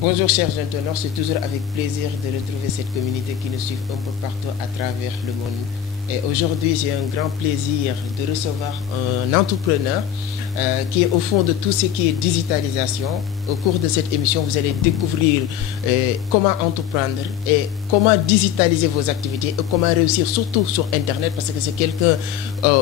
Bonjour chers internautes, c'est toujours avec plaisir de retrouver cette communauté qui nous suit un peu partout à travers le monde. Et aujourd'hui, j'ai un grand plaisir de recevoir un entrepreneur qui est au fond de tout ce qui est digitalisation. Au cours de cette émission, vous allez découvrir comment entreprendre et comment digitaliser vos activités et comment réussir surtout sur Internet parce que c'est quelqu'un,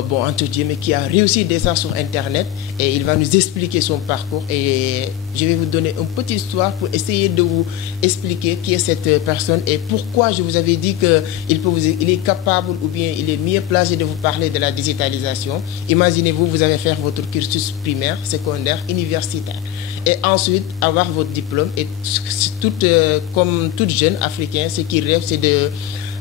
bon, entre guillemets, qui a réussi déjà sur Internet et il va nous expliquer son parcours et je vais vous donner une petite histoire pour essayer de vous expliquer qui est cette personne et pourquoi je vous avais dit qu'il est capable ou bien il est mieux placé de vous parler de la digitalisation. Imaginez-vous, vous allez faire votre cursus primaire, secondaire, universitaire et ensuite avoir votre diplôme et comme tout jeune africain, ce qu'il rêve c'est de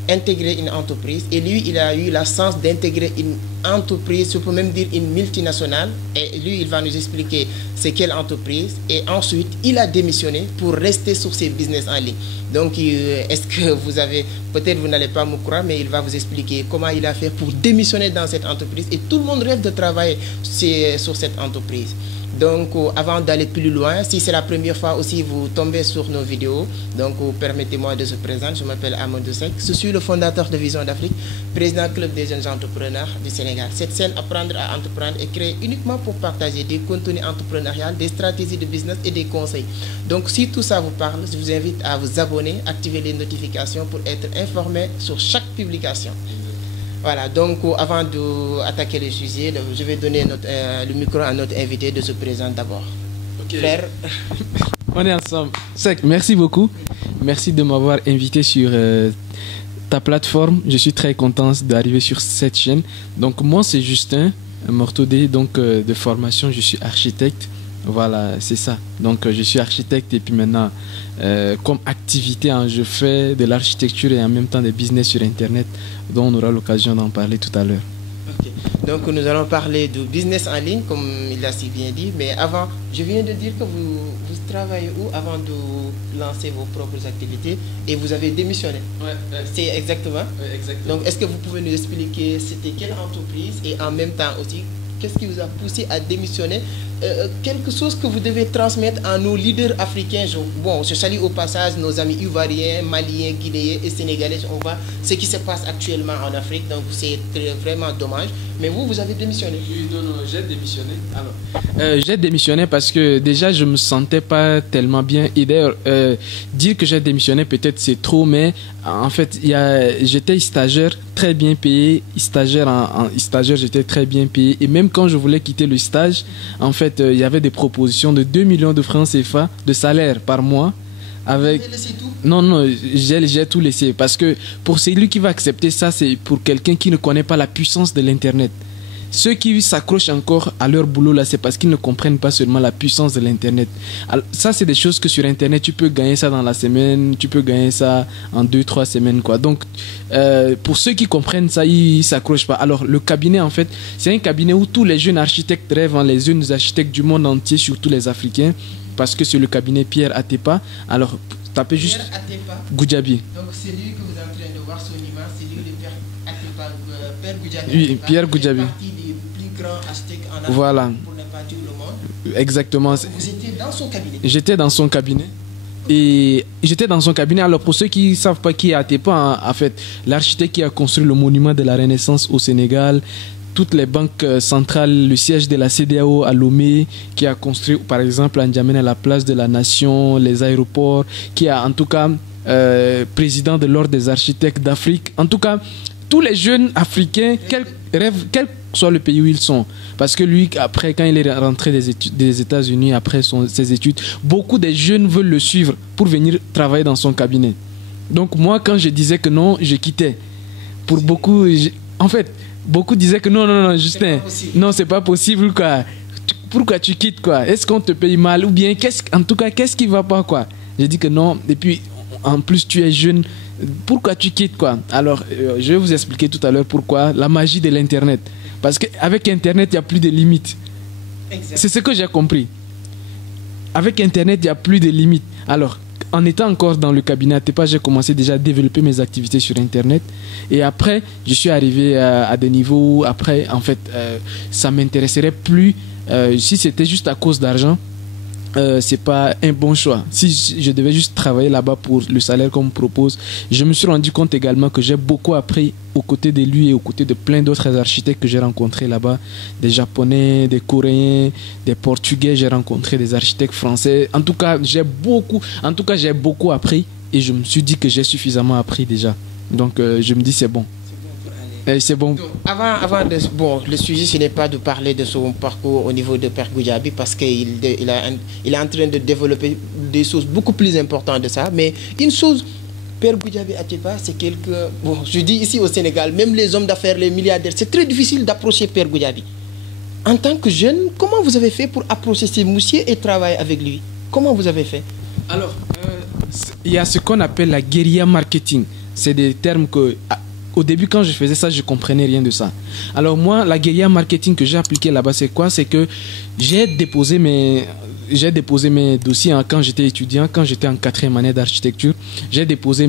intégrer une entreprise et lui il a eu la chance d'intégrer une entreprise, je peux même dire une multinationale et lui il va nous expliquer c'est quelle entreprise et ensuite il a démissionné pour rester sur ses business en ligne. Donc est-ce que vous avez, peut-être vous n'allez pas me croire mais il va vous expliquer comment il a fait pour démissionner dans cette entreprise et tout le monde rêve de travailler sur cette entreprise. Donc, avant d'aller plus loin, si c'est la première fois aussi vous tombez sur nos vidéos, donc permettez-moi de se présenter. Je m'appelle Amadou Seck, je suis le fondateur de Vision d'Afrique, président club des jeunes entrepreneurs du Sénégal. Cette chaîne Apprendre à entreprendre est créée uniquement pour partager des contenus entrepreneuriaux, des stratégies de business et des conseils. Donc, si tout ça vous parle, je vous invite à vous abonner, activer les notifications pour être informé sur chaque publication. Voilà, donc avant d'attaquer le sujet, je vais donner le micro à notre invité de se présenter d'abord. Okay. Frère. On est ensemble. Sec, merci beaucoup. Merci de m'avoir invité sur ta plateforme. Je suis très content d'arriver sur cette chaîne. Donc moi, c'est Justin Mortodé, donc de formation, je suis architecte. Voilà, c'est ça. Donc je suis architecte et puis maintenant, comme activité, hein, je fais de l'architecture et en même temps des business sur Internet, dont on aura l'occasion d'en parler tout à l'heure. Okay. Donc nous allons parler de business en ligne, comme il a si bien dit. Mais avant, je viens de dire que vous travaillez où avant de lancer vos propres activités et vous avez démissionné. Ouais. C'est exactement. Ouais, exactement. Donc est-ce que vous pouvez nous expliquer c'était quelle entreprise et en même temps aussi qu'est-ce qui vous a poussé à démissionner? Quelque chose que vous devez transmettre à nos leaders africains. Bon, je salue au passage nos amis ivoiriens, maliens, guinéens et sénégalais. On voit ce qui se passe actuellement en Afrique, donc c'est vraiment dommage. Mais vous avez démissionné. Oui, non, j'ai démissionné. Alors, j'ai démissionné parce que déjà, je ne me sentais pas tellement bien. Et d'ailleurs, dire que j'ai démissionné, peut-être c'est trop, mais en fait, j'étais stagiaire très bien payé. Stagiaire, stagiaire, j'étais très bien payé. Et même quand je voulais quitter le stage, en fait, il y avait des propositions de 2 millions de francs CFA de salaire par mois. Avec... Vous avez laissé tout? Non, j'ai tout laissé. Parce que pour celui qui va accepter ça, c'est pour quelqu'un qui ne connaît pas la puissance de l'Internet. Ceux qui s'accrochent encore à leur boulot, là, c'est parce qu'ils ne comprennent pas seulement la puissance de l'Internet. Ça, c'est des choses que sur Internet, tu peux gagner ça dans la semaine, tu peux gagner ça en 2-3 semaines, quoi. Donc, pour ceux qui comprennent ça, ils ne s'accrochent pas. Alors, le cabinet, en fait, c'est un cabinet où tous les jeunes architectes rêvent, hein, les jeunes architectes du monde entier, surtout les Africains, parce que c'est le cabinet Pierre Atepa. Alors, tapez juste Pierre Atepa. Goudiaby. Donc, c'est lui que vous êtes en train de voir son image, c'est lui le Pierre Atepa, Père Goudiaby. Oui, Pierre Goudiaby. Voilà. Pour ne pas dire le monde. Exactement. Vous étiez dans son cabinet. J'étais dans son cabinet. Et j'étais dans son cabinet. Alors, pour ceux qui ne savent pas qui est Atepa, en fait, l'architecte qui a construit le monument de la Renaissance au Sénégal, toutes les banques centrales, le siège de la CEDEAO à Lomé, qui a construit, par exemple, à N'Djamena, la place de la Nation, les aéroports, qui a, en tout cas, président de l'Ordre des architectes d'Afrique. En tout cas, tous les jeunes africains, quel que soit le pays où ils sont. Parce que lui, après, quand il est rentré des États-Unis, après ses études, beaucoup de jeunes veulent le suivre pour venir travailler dans son cabinet. Donc moi, quand je disais que non, je quittais. Pour beaucoup, en fait, beaucoup disaient que non, Justin, non, c'est pas possible, quoi. Pourquoi tu quittes, quoi? Est-ce qu'on te paye mal? Ou bien, en tout cas, qu'est-ce qui va pas, quoi? J'ai dit que non. Et puis, en plus, tu es jeune. Pourquoi tu quittes, quoi? Alors, je vais vous expliquer tout à l'heure pourquoi. La magie de l'Internet. Parce qu'avec Internet, il n'y a plus de limites. C'est ce que j'ai compris. Avec Internet, il n'y a plus de limites. Alors, en étant encore dans le cabinet Atepa, j'ai commencé déjà à développer mes activités sur Internet. Et après, je suis arrivé à des niveaux où, après, en fait, ça ne m'intéresserait plus. Si c'était juste à cause d'argent, c'est pas un bon choix. Si je devais juste travailler là-bas pour le salaire qu'on me propose, je me suis rendu compte également que j'ai beaucoup appris aux côtés de lui et aux côtés de plein d'autres architectes que j'ai rencontrés là-bas, des Japonais, des Coréens, des Portugais, j'ai rencontré des architectes français. En tout cas, j'ai beaucoup appris et je me suis dit que j'ai suffisamment appris déjà. Donc, je me dis c'est bon. C'est bon. Donc, avant de... Bon, le sujet, ce n'est pas de parler de son parcours au niveau de Père Goudiaby parce qu'il est en train de développer des choses beaucoup plus importantes de ça. Mais une chose, Père Goudiaby Atepa, c'est quelque... Bon, je dis ici au Sénégal, même les hommes d'affaires, les milliardaires, c'est très difficile d'approcher Père Goudiaby. En tant que jeune, comment vous avez fait pour approcher ces moussiers et travailler avec lui? Comment vous avez fait? Alors, il y a ce qu'on appelle la guérilla marketing. C'est des termes que... Au début, quand je faisais ça, je ne comprenais rien de ça. Alors moi, la guérilla marketing que j'ai appliquée là-bas, c'est quoi? C'est que j'ai déposé mes dossiers quand j'étais étudiant, quand j'étais en 4e année d'architecture. J'ai déposé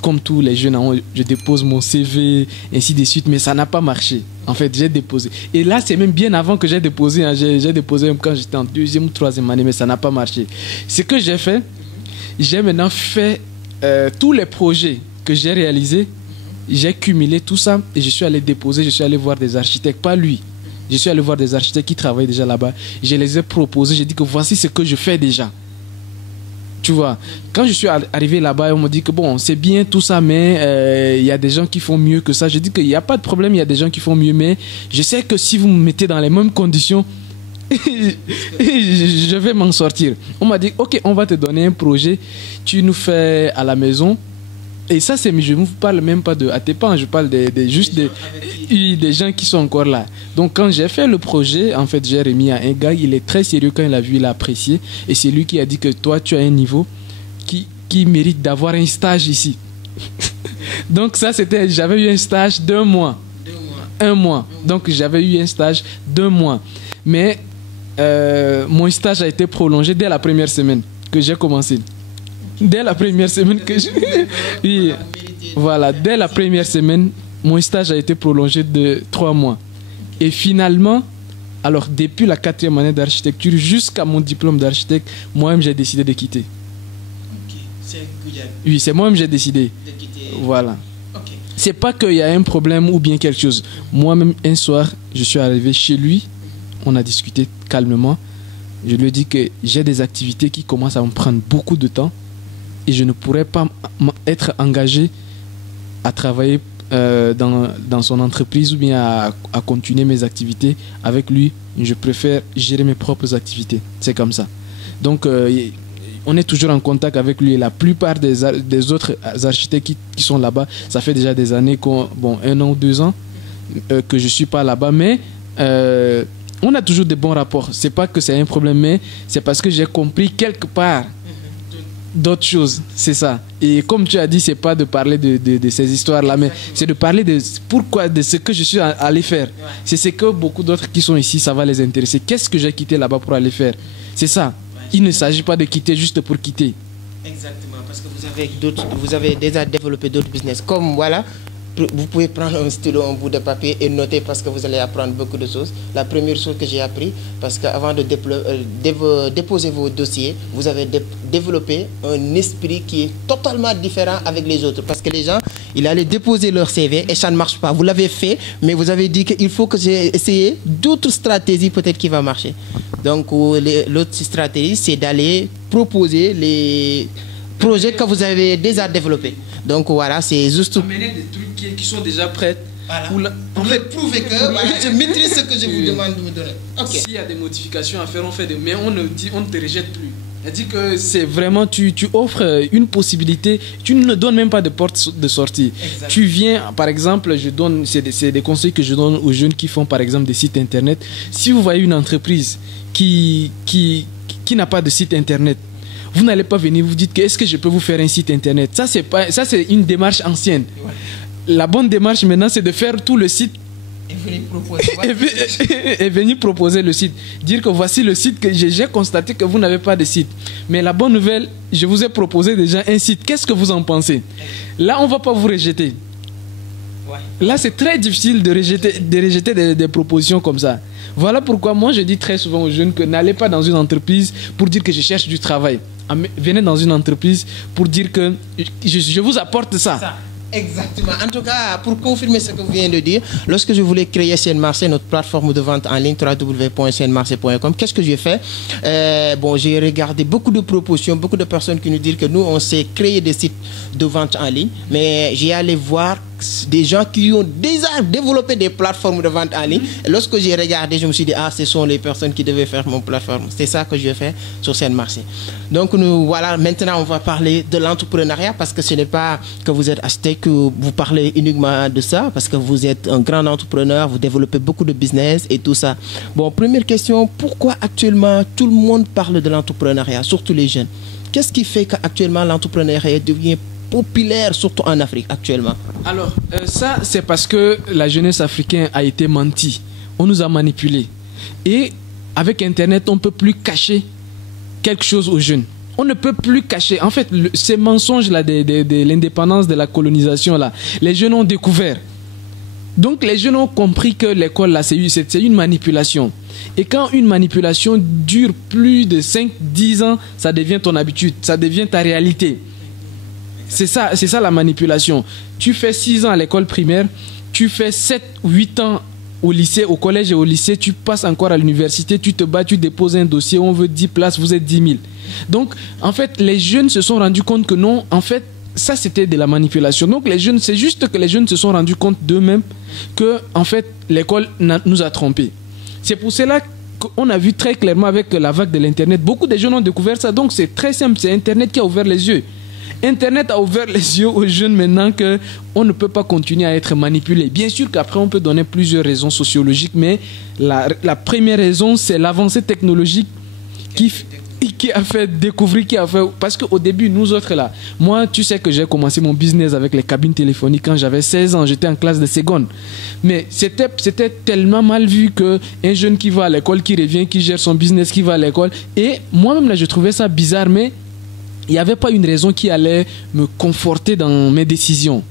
comme tous les jeunes, je dépose mon CV, ainsi de suite, mais ça n'a pas marché. En fait, j'ai déposé. Et là, c'est même bien avant que j'ai déposé. J'ai déposé même quand j'étais en 2e ou 3e année, mais ça n'a pas marché. Ce que j'ai fait, j'ai maintenant fait tous les projets que j'ai réalisés. J'ai cumulé tout ça et je suis allé déposer, je suis allé voir des architectes, pas lui. Je suis allé voir des architectes qui travaillent déjà là-bas. Je les ai proposés, j'ai dit que voici ce que je fais déjà. Tu vois, quand je suis arrivé là-bas, on m'a dit que bon, c'est bien tout ça, mais il y a des gens qui font mieux que ça. Je dis qu'il n'y a pas de problème, il y a des gens qui font mieux, mais je sais que si vous me mettez dans les mêmes conditions, je vais m'en sortir. On m'a dit, ok, on va te donner un projet, tu nous fais à la maison. Et ça, je ne vous parle même pas de Atepa, je parle juste des gens qui sont encore là. Donc, quand j'ai fait le projet, en fait, j'ai remis à un gars, il est très sérieux quand il a vu, il a apprécié. Et c'est lui qui a dit que toi, tu as un niveau qui mérite d'avoir un stage ici. Donc, ça, j'avais eu un stage d'1 mois. 1 mois. Donc, j'avais eu un stage d'1 mois. Mais mon stage a été prolongé dès la première semaine que j'ai commencé. Dès la première semaine que oui, voilà, dès la première semaine, mon stage a été prolongé de 3 mois. Et finalement, alors depuis la 4e année d'architecture jusqu'à mon diplôme d'architecte, moi-même j'ai décidé de quitter. Oui, c'est moi-même j'ai décidé. De quitter. Voilà. Okay. C'est pas qu'il y a un problème ou bien quelque chose. Moi-même, un soir, je suis arrivé chez lui, on a discuté calmement. Je lui ai dit que j'ai des activités qui commencent à me prendre beaucoup de temps. Et je ne pourrais pas être engagé à travailler dans son entreprise ou bien à continuer mes activités avec lui. Je préfère gérer mes propres activités. C'est comme ça. Donc, on est toujours en contact avec lui. Et la plupart des autres architectes qui sont là-bas, ça fait déjà des années, 1 an ou 2 ans que je ne suis pas là-bas. Mais on a toujours de bons rapports. Ce n'est pas que c'est un problème, mais c'est parce que j'ai compris quelque part d'autres choses, c'est ça. Et comme tu as dit, c'est pas de parler de ces histoires-là, mais c'est de parler de pourquoi, de ce que je suis allé faire. Ouais. C'est ce que beaucoup d'autres qui sont ici, ça va les intéresser. Qu'est-ce que j'ai quitté là-bas pour aller faire? C'est ça. Ouais. Il ne s'agit pas de quitter juste pour quitter. Exactement, parce que vous avez déjà développé d'autres business. Comme voilà, vous pouvez prendre un stylo, un bout de papier et noter parce que vous allez apprendre beaucoup de choses. La première chose que j'ai appris, parce qu'avant de déposer vos dossiers, vous avez développé un esprit qui est totalement différent avec les autres. Parce que les gens, ils allaient déposer leur CV et ça ne marche pas. Vous l'avez fait, mais vous avez dit qu'il faut que j'ai essayé d'autres stratégies peut-être qui vont marcher. Donc l'autre stratégie, c'est d'aller proposer les projets que vous avez déjà développés. Donc voilà, c'est juste... Amener des trucs qui sont déjà prêts. Voilà. Pour prouver que voilà, je maîtrise ce que je vous demande de me donner. Okay. S'il y a des modifications à faire, on fait des... Mais on ne te rejette plus. Elle dit que c'est vraiment... Tu offres une possibilité. Tu ne donnes même pas de porte de sortie. Exactement. Tu viens, par exemple, c'est des conseils que je donne aux jeunes qui font, par exemple, des sites internet. Si vous voyez une entreprise qui n'a pas de site internet, vous n'allez pas venir vous dites que est-ce que je peux vous faire un site internet. Ça c'est une démarche ancienne. Ouais. La bonne démarche maintenant c'est de faire tout le site et venir proposer le site. Dire que voici le site que j'ai constaté que vous n'avez pas de site. Mais la bonne nouvelle, je vous ai proposé déjà un site. Qu'est-ce que vous en pensez? Là on ne va pas vous rejeter. Là, c'est très difficile de rejeter des propositions comme ça. Voilà pourquoi moi, je dis très souvent aux jeunes que n'allez pas dans une entreprise pour dire que je cherche du travail. Venez dans une entreprise pour dire que je vous apporte ça. Exactement. En tout cas, pour confirmer ce que vous venez de dire, lorsque je voulais créer SN Marseille, notre plateforme de vente en ligne, www.snmarseille.com, qu'est-ce que j'ai fait? J'ai regardé beaucoup de propositions, beaucoup de personnes qui nous disent que nous, on sait créer des sites de vente en ligne, mais j'ai allé voir des gens qui ont déjà développé des plateformes de vente en ligne. Et lorsque j'ai regardé, je me suis dit, ce sont les personnes qui devaient faire mon plateforme. C'est ça que je fais sur SN Marseille. Donc, voilà, maintenant, on va parler de l'entrepreneuriat parce que ce n'est pas que vous êtes à Steak que vous parlez uniquement de ça, parce que vous êtes un grand entrepreneur, vous développez beaucoup de business et tout ça. Bon, première question, pourquoi actuellement tout le monde parle de l'entrepreneuriat, surtout les jeunes? Qu'est-ce qui fait qu'actuellement l'entrepreneuriat devient populaire, surtout en Afrique actuellement? Alors, ça, c'est parce que la jeunesse africaine a été mentie. On nous a manipulés. Et avec Internet, on ne peut plus cacher quelque chose aux jeunes. On ne peut plus cacher. En fait, ces mensonges-là de l'indépendance, de la colonisation, là, les jeunes ont découvert. Donc, les jeunes ont compris que l'école, là, c'est une manipulation. Et quand une manipulation dure plus de 5-10 ans, ça devient ton habitude, ça devient ta réalité. C'est ça la manipulation. Tu fais 6 ans à l'école primaire, tu fais 7-8 ans au lycée, au collège et au lycée, tu passes encore à l'université, tu te bats, tu déposes un dossier, on veut 10 places, vous êtes 10 000. Donc, en fait, les jeunes se sont rendus compte que non, en fait, ça c'était de la manipulation. Donc, les jeunes, c'est juste que les jeunes se sont rendus compte d'eux-mêmes que, en fait, l'école nous a trompés. C'est pour cela qu'on a vu très clairement avec la vague de l'Internet, beaucoup de jeunes ont découvert ça. Donc, c'est très simple, c'est Internet qui a ouvert les yeux. Internet a ouvert les yeux aux jeunes maintenant qu'on ne peut pas continuer à être manipulé. Bien sûr qu'après on peut donner plusieurs raisons sociologiques, mais la première raison c'est l'avancée technologique qui a fait découvrir, parce qu'au début nous autres là, moi tu sais que j'ai commencé mon business avec les cabines téléphoniques quand j'avais 16 ans, j'étais en classe de seconde. Mais c'était tellement mal vu qu'un jeune qui va à l'école, qui revient, qui gère son business, qui va à l'école, et moi-même là je trouvais ça bizarre, mais il n'y avait pas une raison qui allait me conforter dans mes décisions.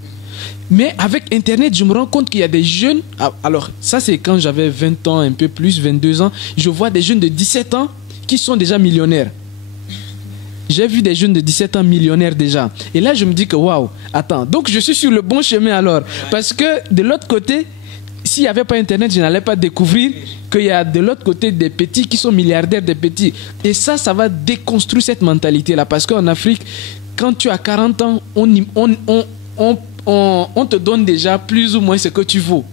Mais avec Internet, je me rends compte qu'il y a des jeunes... Alors, ça, c'est quand j'avais 20 ans, un peu plus, 22 ans. Je vois des jeunes de 17 ans qui sont déjà millionnaires. J'ai vu des jeunes de 17 ans millionnaires déjà. Et là, je me dis que, waouh, attends. Donc, je suis sur le bon chemin alors. Parce que de l'autre côté... S'il n'y avait pas Internet, je n'allais pas découvrir qu'il y a de l'autre côté des petits qui sont milliardaires, des petits. Et ça va déconstruire cette mentalité-là. Parce qu'en Afrique, quand tu as 40 ans, on te donne déjà plus ou moins ce que tu vaux.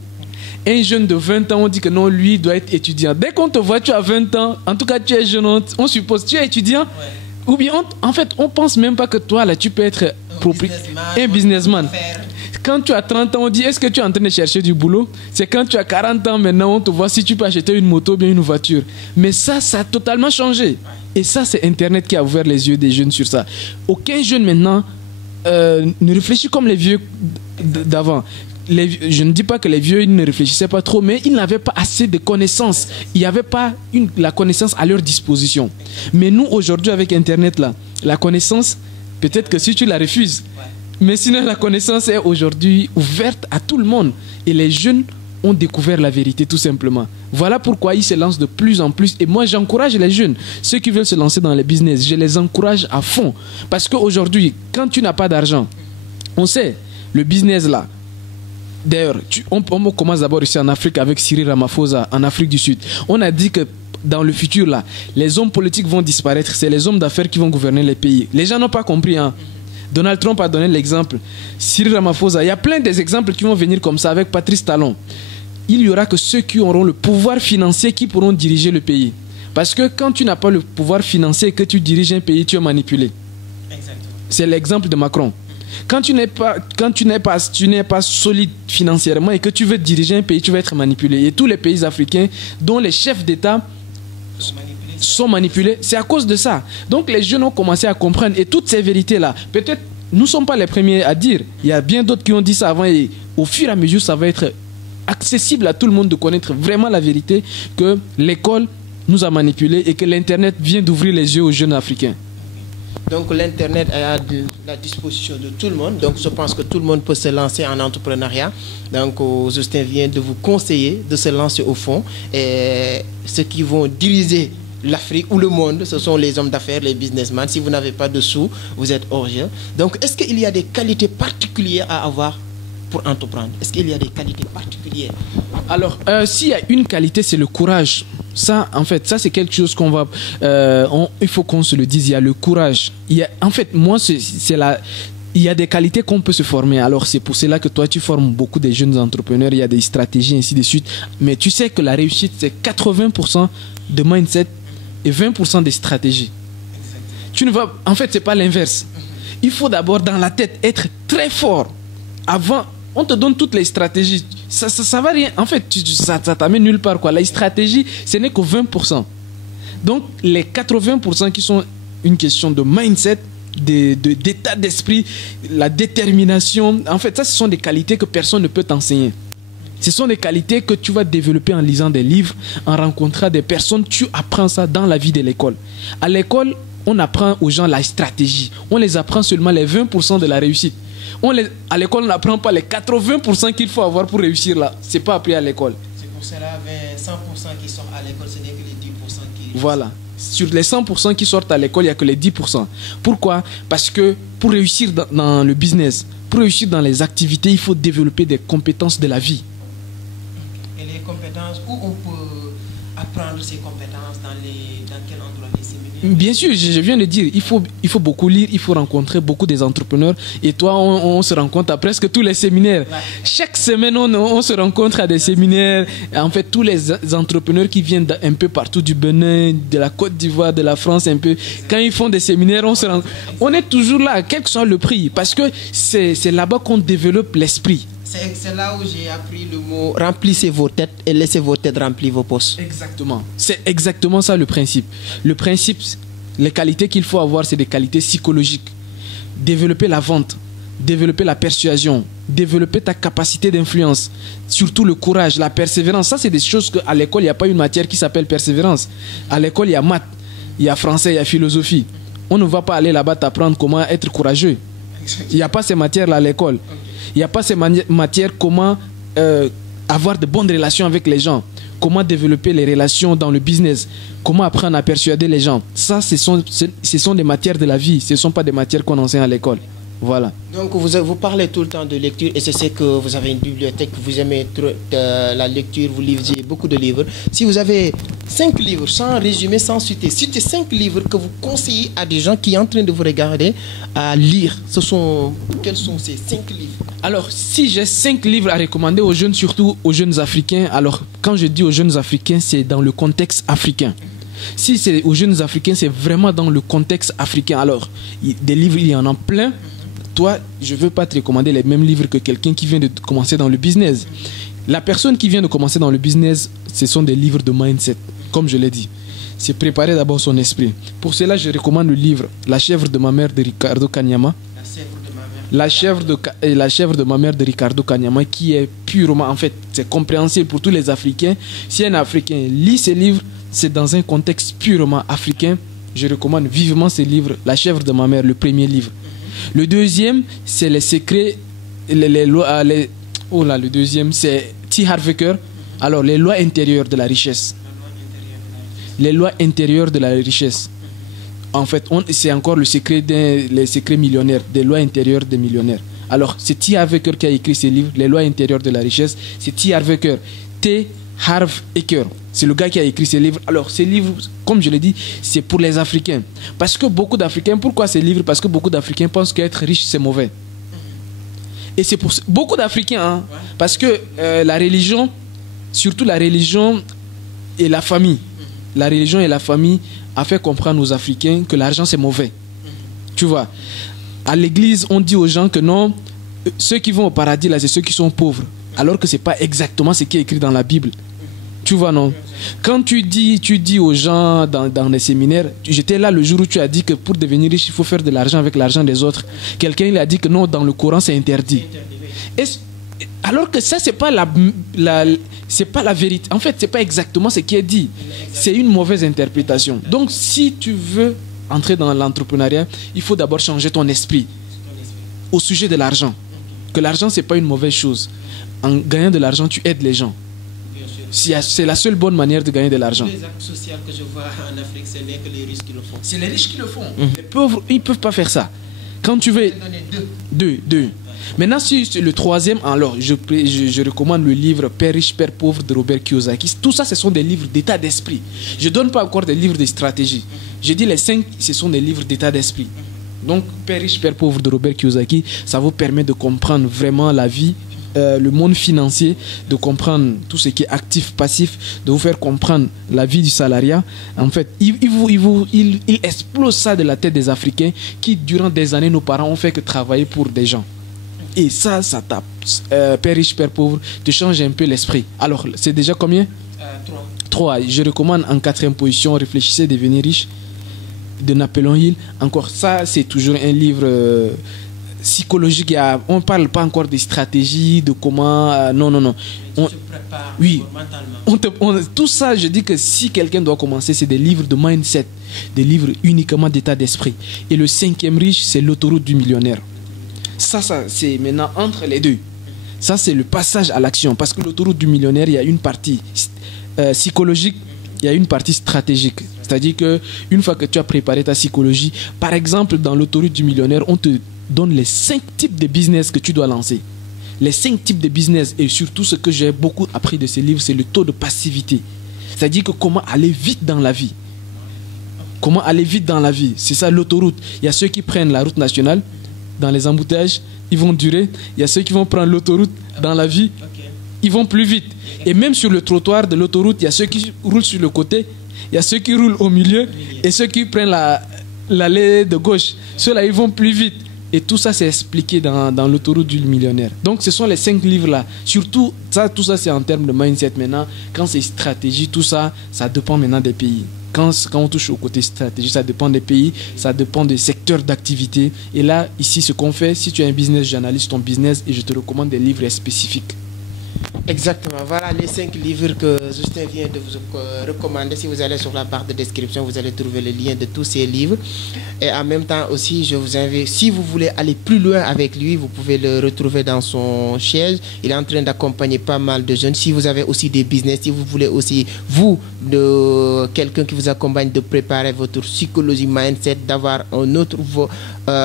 Un jeune de 20 ans, on dit que non, lui doit être étudiant. Dès qu'on te voit, tu as 20 ans, en tout cas tu es jeune, on suppose que tu es étudiant. Ouais. Ou bien, en fait, on ne pense même pas que toi, là, tu peux être un businessman. Quand tu as 30 ans, on dit, est-ce que tu es en train de chercher du boulot? C'est quand tu as 40 ans, maintenant, on te voit si tu peux acheter une moto ou bien une voiture. Mais ça a totalement changé. Et ça, c'est Internet qui a ouvert les yeux des jeunes sur ça. Aucun jeune, maintenant, ne réfléchit comme les vieux d'avant. Je ne dis pas que les vieux ils ne réfléchissaient pas trop, mais ils n'avaient pas assez de connaissances. Il n'y avait pas la connaissance à leur disposition. Mais nous, aujourd'hui, avec Internet, là, la connaissance, peut-être que si tu la refuses, mais sinon la connaissance est aujourd'hui ouverte à tout le monde. Et les jeunes ont découvert la vérité, tout simplement. Voilà pourquoi ils se lancent de plus en plus. Et moi, j'encourage les jeunes, ceux qui veulent se lancer dans les business, je les encourage à fond. Parce qu'aujourd'hui, quand tu n'as pas d'argent, on sait, le business là, d'ailleurs, on commence d'abord ici en Afrique avec Cyril Ramaphosa, en Afrique du Sud. On a dit que dans le futur, là, les hommes politiques vont disparaître. C'est les hommes d'affaires qui vont gouverner les pays. Les gens n'ont pas compris. Hein. Donald Trump a donné l'exemple. Cyril Ramaphosa, il y a plein d'exemples qui vont venir comme ça avec Patrice Talon. Il n'y aura que ceux qui auront le pouvoir financier qui pourront diriger le pays. Parce que quand tu n'as pas le pouvoir financier et que tu diriges un pays, tu es manipulé. C'est l'exemple de Macron. Quand tu n'es pas solide financièrement et que tu veux diriger un pays, tu vas être manipulé. Et tous les pays africains dont les chefs d'État sont manipulés, c'est à cause de ça. Donc les jeunes ont commencé à comprendre. Et toutes ces vérités-là, peut-être nous ne sommes pas les premiers à dire. Il y a bien d'autres qui ont dit ça avant. Et au fur et à mesure, ça va être accessible à tout le monde de connaître vraiment la vérité que l'école nous a manipulés et que l'Internet vient d'ouvrir les yeux aux jeunes africains. Donc l'Internet est à la disposition de tout le monde. Donc je pense que tout le monde peut se lancer en entrepreneuriat. Donc Justin vient de vous conseiller de se lancer au fond. Et ceux qui vont diriger l'Afrique ou le monde, ce sont les hommes d'affaires, les businessmen. Si vous n'avez pas de sous, vous êtes hors jeu. Donc est-ce qu'il y a des qualités particulières à avoir pour entreprendre? Est-ce qu'il y a des qualités particulières? Alors, s'il y a une qualité, c'est le courage. Ça, en fait, ça c'est quelque chose qu'on va... il faut qu'on se le dise, il y a le courage. En fait, moi, il y a des qualités qu'on peut se former. Alors, c'est pour cela que toi, tu formes beaucoup de jeunes entrepreneurs. Il y a des stratégies, ainsi de suite. Mais tu sais que la réussite, c'est 80% de mindset et 20% des stratégies. En fait, c'est pas l'inverse. Il faut d'abord, dans la tête, être très fort. Avant, on te donne toutes les stratégies. Ça va rien. En fait, ça t'amène nulle part, quoi. La stratégie, ce n'est que 20%. Donc, les 80% qui sont une question de mindset, d'état d'esprit, la détermination. En fait, ça, ce sont des qualités que personne ne peut t'enseigner. Ce sont des qualités que tu vas développer en lisant des livres, en rencontrant des personnes. Tu apprends ça dans la vie de l'école. À l'école, on apprend aux gens la stratégie. On les apprend seulement les 20% de la réussite. À l'école, on n'apprend pas les 80% qu'il faut avoir pour réussir là. Ce n'est pas appris à l'école. C'est pour cela que 100% qui sortent à l'école, ce n'est que les 10% qui... Voilà. Sur les 100% qui sortent à l'école, il n'y a que les 10%. Pourquoi? Parce que pour réussir dans le business, pour réussir dans les activités, il faut développer des compétences de la vie. Et les compétences, où on peut apprendre ces compétences, dans quel endroit, les séminaires? Bien sûr, je viens de dire, il faut beaucoup lire, il faut rencontrer beaucoup des entrepreneurs. Et toi, on se rencontre à presque tous les séminaires. Ouais. Chaque semaine, on se rencontre à des séminaires. En fait, tous les entrepreneurs qui viennent un peu partout, du Bénin, de la Côte d'Ivoire, de la France, un peu. Quand ils font des séminaires, on est toujours là, quel que soit le prix. Parce que c'est là-bas qu'on développe l'esprit. C'est là où j'ai appris le mot « remplissez vos têtes et laissez vos têtes remplir vos postes ». Exactement. C'est exactement ça le principe. Le principe, les qualités qu'il faut avoir, c'est des qualités psychologiques. Développer la vente, développer la persuasion, développer ta capacité d'influence, surtout le courage, la persévérance. Ça, c'est des choses qu'à l'école, il n'y a pas une matière qui s'appelle persévérance. À l'école, il y a maths, il y a français, il y a philosophie. On ne va pas aller là-bas t'apprendre comment être courageux. Il n'y a pas ces matières-là à l'école. Il n'y a pas ces matières, comment avoir de bonnes relations avec les gens, comment développer les relations dans le business, comment apprendre à persuader les gens. Ça, ce sont des matières de la vie, ce ne sont pas des matières qu'on enseigne à l'école. Voilà. Donc vous parlez tout le temps de lecture et je sais que vous avez une bibliothèque, vous aimez la lecture, vous lisez beaucoup de livres. Si vous avez 5 livres, sans résumer, sans citer 5 livres que vous conseillez à des gens qui sont en train de vous regarder à lire, quels sont ces 5 livres? Alors, si j'ai 5 livres à recommander aux jeunes, surtout aux jeunes Africains, alors quand je dis aux jeunes Africains, c'est dans le contexte africain. Si c'est aux jeunes Africains, c'est vraiment dans le contexte africain. Alors, des livres, il y en a plein. Toi, je ne veux pas te recommander les mêmes livres que quelqu'un qui vient de commencer dans le business. La personne qui vient de commencer dans le business, ce sont des livres de mindset, comme je l'ai dit. C'est préparer d'abord son esprit. Pour cela, je recommande le livre La chèvre de ma mère de Ricardo Kanyama. La chèvre de ma mère de Ricardo Kanyama, qui est purement, en fait, c'est compréhensible pour tous les Africains. Si un Africain lit ces livres, c'est dans un contexte purement africain. Je recommande vivement ces livres. La chèvre de ma mère, le premier livre. Le deuxième, c'est les secrets, le deuxième, c'est T. Harv Eker. Alors, les lois intérieures de la richesse. Les lois intérieures de la richesse. En fait, c'est encore les secrets millionnaires, des lois intérieures des millionnaires. Alors, c'est T. Harv Eker qui a écrit ces livres, les lois intérieures de la richesse. C'est T. Harv Eker. T. Harv Eker. C'est le gars qui a écrit ces livres. Alors, ces livres, comme je l'ai dit, c'est pour les Africains. Parce que beaucoup d'Africains, pourquoi ces livres? Parce que beaucoup d'Africains pensent qu'être riche, c'est mauvais. Et c'est pour beaucoup d'Africains, hein, parce que la religion, surtout la religion et la famille, la religion et la famille a fait comprendre aux Africains que l'argent, c'est mauvais. Tu vois, à l'église, on dit aux gens que non, ceux qui vont au paradis, là, c'est ceux qui sont pauvres. Alors que ce n'est pas exactement ce qui est écrit dans la Bible. Tu vois, non? Quand tu dis aux gens dans les séminaires, j'étais là le jour où tu as dit que pour devenir riche, il faut faire de l'argent avec l'argent des autres. Quelqu'un il a dit que non, dans le Coran, c'est interdit. Alors que ça, c'est pas la vérité. En fait, c'est pas exactement ce qui est dit. C'est une mauvaise interprétation. Donc, si tu veux entrer dans l'entrepreneuriat, il faut d'abord changer ton esprit au sujet de l'argent. Que l'argent, c'est pas une mauvaise chose. En gagnant de l'argent, tu aides les gens. C'est la seule bonne manière de gagner de l'argent. Les actes sociaux que je vois en Afrique, ce n'est que les riches qui le font. C'est les riches qui le font. Les pauvres, ils ne peuvent pas faire ça. Quand tu veux... Deux. Maintenant, si le troisième, alors je recommande le livre Père riche, Père pauvre de Robert Kiyosaki. Tout ça, ce sont des livres d'état d'esprit. Je ne donne pas encore des livres de stratégie. Je dis les 5, ce sont des livres d'état d'esprit. Donc, Père riche, Père pauvre de Robert Kiyosaki, ça vous permet de comprendre vraiment la vie, le monde financier, de comprendre tout ce qui est actif, passif, de vous faire comprendre la vie du salariat. En fait, il explose ça de la tête des Africains qui, durant des années, nos parents ont fait que travailler pour des gens. Et ça tape. Père riche, Père pauvre, te change un peu l'esprit. Alors, c'est déjà combien? 3. Je recommande en 4e position, Réfléchissez, devenir riche, de Napoléon Hill. Encore ça, c'est toujours un livre psychologique. On ne parle pas encore de stratégie, de comment... non. On se prépare mentalement. Tout ça, je dis que si quelqu'un doit commencer, c'est des livres de mindset, des livres uniquement d'état d'esprit. Et le 5e riche, c'est L'autoroute du millionnaire. Ça c'est maintenant entre les deux. Ça, c'est le passage à l'action. Parce que l'autoroute du millionnaire, il y a une partie psychologique, il y a une partie stratégique. C'est-à-dire qu'une fois que tu as préparé ta psychologie, par exemple, dans l'autoroute du millionnaire, on te donne les 5 types de business que tu dois lancer. Les 5 types de business, et surtout ce que j'ai beaucoup appris de ces livres, c'est le taux de passivité. C'est-à-dire que comment aller vite dans la vie. Comment aller vite dans la vie. C'est ça l'autoroute. Il y a ceux qui prennent la route nationale, dans les embouteillages, ils vont durer. Il y a ceux qui vont prendre l'autoroute dans la vie, ils vont plus vite. Et même sur le trottoir de l'autoroute, il y a ceux qui roulent sur le côté, il y a ceux qui roulent au milieu, et ceux qui prennent l'allée de gauche. Ceux-là, ils vont plus vite. Et tout ça, c'est expliqué dans l'autoroute du millionnaire. Donc, ce sont les 5 livres-là. Surtout, tout ça, c'est en termes de mindset maintenant. Quand c'est stratégie, tout ça, ça dépend maintenant des pays. Quand on touche au côté stratégie, ça dépend des pays, ça dépend des secteurs d'activité. Et là, ici, ce qu'on fait, si tu as un business, j'analyse ton business et je te recommande des livres spécifiques. Exactement. Voilà les 5 livres que Justin vient de vous recommander. Si vous allez sur la barre de description, vous allez trouver le lien de tous ces livres. Et en même temps aussi, je vous invite, si vous voulez aller plus loin avec lui, vous pouvez le retrouver dans son siège. Il est en train d'accompagner pas mal de jeunes. Si vous avez aussi des business, si vous voulez aussi, vous, de quelqu'un qui vous accompagne, de préparer votre psychologie, mindset, d'avoir une autre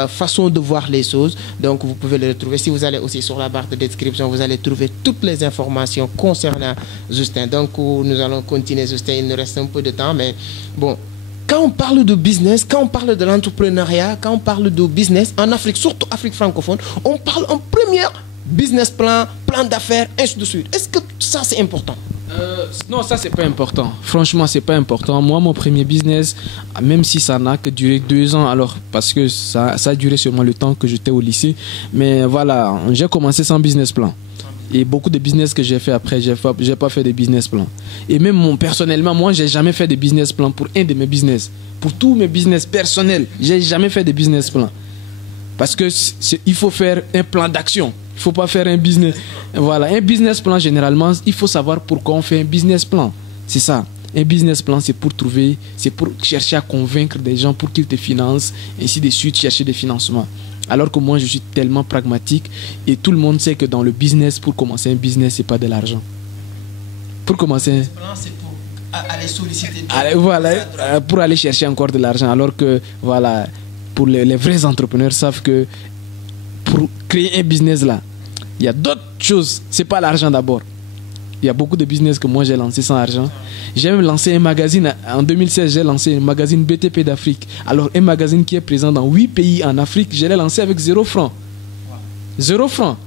façon de voir les choses, donc vous pouvez le retrouver. Si vous allez aussi sur la barre de description, vous allez trouver toutes les informations concernant Justin. Donc nous allons continuer, Justin, il nous reste un peu de temps, mais bon, quand on parle de business, quand on parle de l'entrepreneuriat, quand on parle de business en Afrique, surtout Afrique francophone, on parle en premier business plan, plan d'affaires, ainsi de suite. Est-ce que ça c'est important? Non, ça c'est pas important. Franchement, c'est pas important. Moi, mon premier business, même si ça n'a que duré 2 ans, alors parce que ça a duré seulement le temps que j'étais au lycée, mais voilà, j'ai commencé sans business plan. Et beaucoup de business que j'ai fait après, j'ai pas fait de business plan. Et même personnellement, moi, j'ai jamais fait de business plan pour un de mes business. Pour tous mes business personnels, j'ai jamais fait de business plan. Parce que il faut faire un plan d'action. Il ne faut pas faire un business. Voilà, un business plan, généralement, il faut savoir pourquoi on fait un business plan. C'est ça. Un business plan, c'est pour chercher à convaincre des gens pour qu'ils te financent, ainsi de suite, chercher des financements. Alors que moi, je suis tellement pragmatique et tout le monde sait que dans le business, pour commencer un business, ce n'est pas de l'argent. Pour commencer... Le plan, c'est pour aller solliciter... Voilà, pour aller chercher encore de l'argent. Alors que, voilà, pour les vrais entrepreneurs savent que pour créer un business là, il y a d'autres choses. Ce n'est pas l'argent d'abord. Il y a beaucoup de business que moi j'ai lancé sans argent. J'ai même lancé un magazine. En 2016, j'ai lancé un magazine BTP d'Afrique. Alors, un magazine qui est présent dans 8 pays en Afrique, je l'ai lancé avec 0 francs. 0 francs.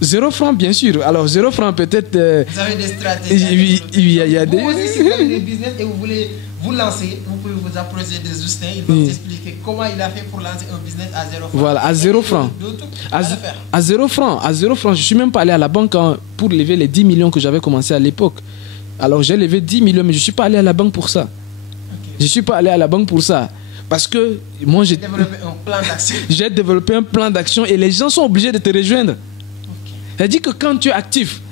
0 francs, bien sûr. Alors, 0 francs, peut-être... Vous avez des stratégies. Il y a des... Vous aussi, si vous avez des business et vous voulez vous lancer, vous pouvez vous approcher de Justin. Il va vous expliquer comment il a fait pour lancer un business à 0 francs. Voilà, à 0 francs. À 0 francs. À 0 francs. Je ne suis même pas allé à la banque pour lever les 10 millions que j'avais commencé à l'époque. Alors, j'ai levé 10 millions, mais je ne suis pas allé à la banque pour ça. Okay. Je ne suis pas allé à la banque pour ça. Parce que moi, j'ai développé un plan d'action. J'ai développé un plan d'action et les gens sont obligés de te rejoindre. Okay. C'est-à-dire que quand tu es actif,